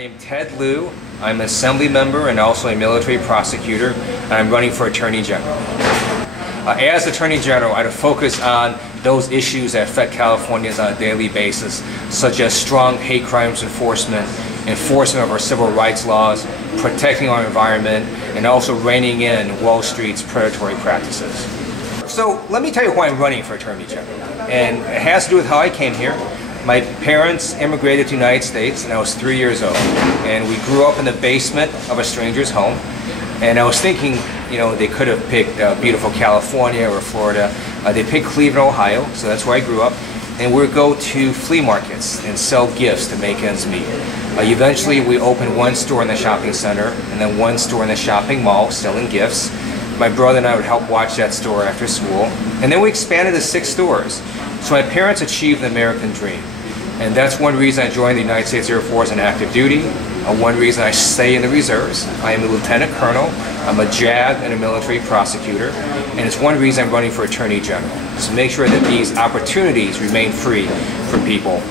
I am Ted Lieu. I'm an assembly member and also a military prosecutor, and I'm running for Attorney General. As Attorney General, I'd focus on those issues that affect Californians on a daily basis, such as strong hate crimes enforcement, enforcement of our civil rights laws, protecting our environment, and also reining in Wall Street's predatory practices. So let me tell you why I'm running for Attorney General, and it has to do with how I came here. My parents immigrated to the United States and I was 3 years old, and we grew up in the basement of a stranger's home. And I was thinking, you know, they could have picked beautiful California or Florida. They picked Cleveland, Ohio, so that's where I grew up. And we would go to flea markets and sell gifts to make ends meet. Eventually, we opened one store in the shopping center and then one store in the shopping mall selling gifts. My brother and I would help watch that store after school. And then we expanded to 6 stores. So my parents achieved the American dream. And that's one reason I joined the United States Air Force in active duty. One reason I stay in the reserves. I am a lieutenant colonel. I'm a JAG and a military prosecutor. And it's one reason I'm running for Attorney General, to make sure that these opportunities remain free for people,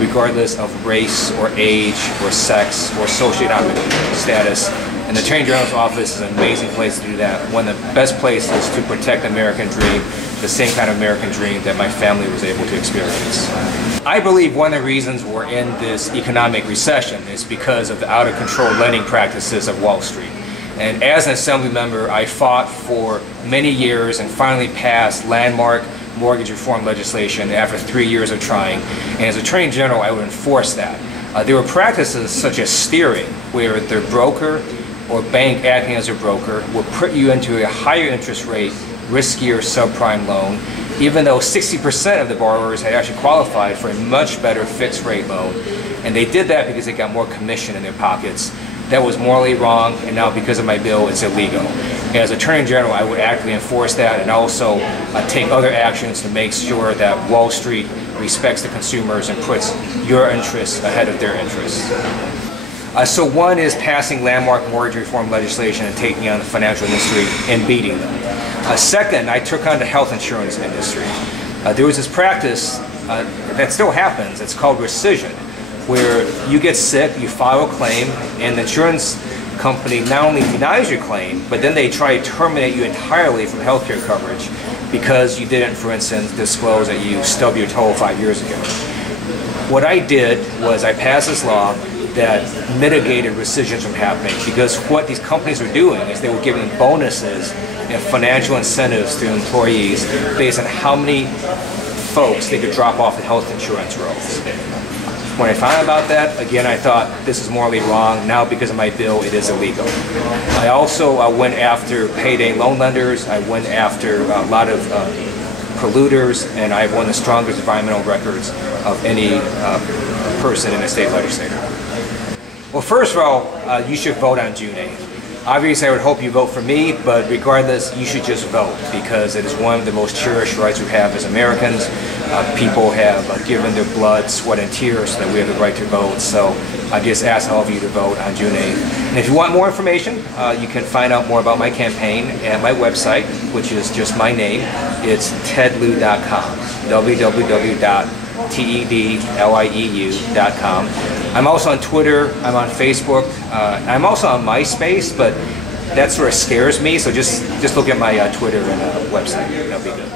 regardless of race or age or sex or socioeconomic status. And the Attorney General's office is an amazing place to do that. One of the best places to protect the American dream, the same kind of American dream that my family was able to experience. I believe one of the reasons we're in this economic recession is because of the out-of-control lending practices of Wall Street. And as an assembly member, I fought for many years and finally passed landmark mortgage reform legislation after 3 years of trying. And as Attorney General, I would enforce that. There were practices such as steering, where their broker or bank acting as a broker will put you into a higher interest rate, riskier subprime loan, even though 60% of the borrowers had actually qualified for a much better fixed rate loan. And they did that because they got more commission in their pockets. That was morally wrong, and now because of my bill, it's illegal. As Attorney General, I would actively enforce that and also take other actions to make sure that Wall Street respects the consumers and puts your interests ahead of their interests. So one is passing landmark mortgage reform legislation and taking on the financial industry and beating them. Second, I took on the health insurance industry. There was this practice that still happens. It's called rescission, where you get sick, you file a claim, and the insurance company not only denies your claim, but then they try to terminate you entirely from health care coverage because you didn't, for instance, disclose that you stubbed your toe 5 years ago. What I did was I passed this law that mitigated rescissions from happening, because what these companies were doing is they were giving bonuses and financial incentives to employees based on how many folks they could drop off the health insurance rolls. When I found out about that, again, I thought this is morally wrong. Now, because of my bill, it is illegal. I also went after payday loan lenders. I went after a lot of polluters, and I have one of the strongest environmental records of any person in a state legislature. Well, first of all, you should vote on June 8th. Obviously, I would hope you vote for me, but regardless, you should just vote, because it is one of the most cherished rights we have as Americans. People have given their blood, sweat, and tears so that we have the right to vote. So I just ask all of you to vote on June 8th. And if you want more information, you can find out more about my campaign at my website, which is just my name. It's tedlieu.com, www.tedlieu.com. I'm also on Twitter, I'm on Facebook, I'm also on MySpace, but that sort of scares me, so just look at my Twitter and website. That'll be good.